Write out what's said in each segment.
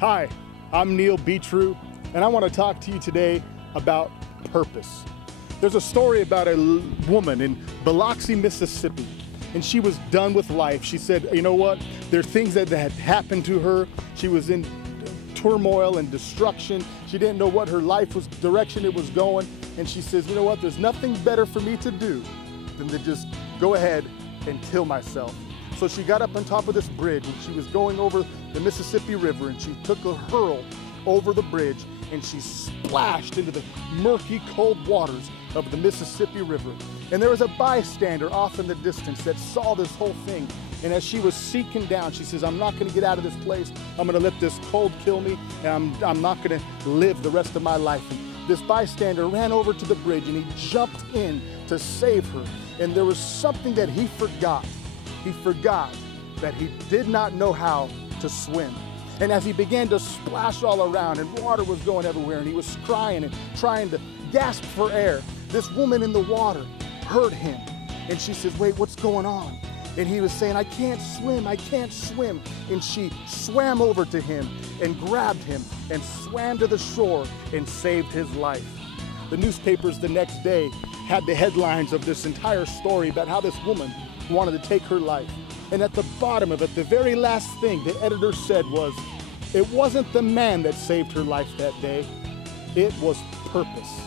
Hi, I'm Neil B. True, and I want to talk to you today about purpose. There's a story about a woman in Biloxi, Mississippi, and she was done with life. She said, you know what? There are things that had happened to her. She was in turmoil and destruction. She didn't know what her life was, direction it was going. And she says, you know what? There's nothing better for me to do than to just go ahead and kill myself. So she got up on top of this bridge and she was going over the Mississippi River, and she took a hurl over the bridge and she splashed into the murky, cold waters of the Mississippi River. And there was a bystander off in the distance that saw this whole thing. And as she was sinking down, she says, I'm not going to get out of this place. I'm going to let this cold kill me, and I'm not going to live the rest of my life. And this bystander ran over to the bridge and he jumped in to save her. And there was something that he forgot. He forgot that he did not know how to swim. And as he began to splash all around and water was going everywhere and he was crying and trying to gasp for air, this woman in the water heard him. And she says, wait, what's going on? And he was saying, I can't swim, I can't swim. And she swam over to him and grabbed him and swam to the shore and saved his life. The newspapers the next day had the headlines of this entire story about how this woman wanted to take her life. And at the bottom of it, the very last thing the editor said was, it wasn't the man that saved her life that day, it was purpose.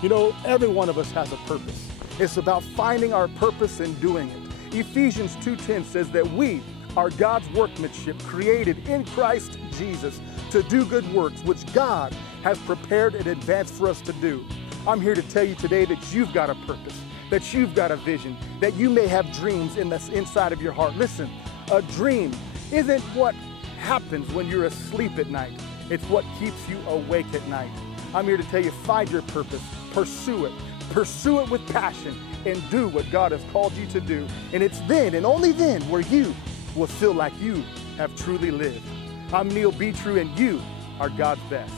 You know, every one of us has a purpose. It's about finding our purpose and doing it. Ephesians 2:10 says that we are God's workmanship, created in Christ Jesus to do good works, which God has prepared in advance for us to do. I'm here to tell you today that you've got a purpose, that you've got a vision, that you may have dreams inside of your heart. Listen, a dream isn't what happens when you're asleep at night. It's what keeps you awake at night. I'm here to tell you, find your purpose, pursue it with passion, and do what God has called you to do. And it's then, and only then, where you will feel like you have truly lived. I'm Neil B. True, and you are God's best.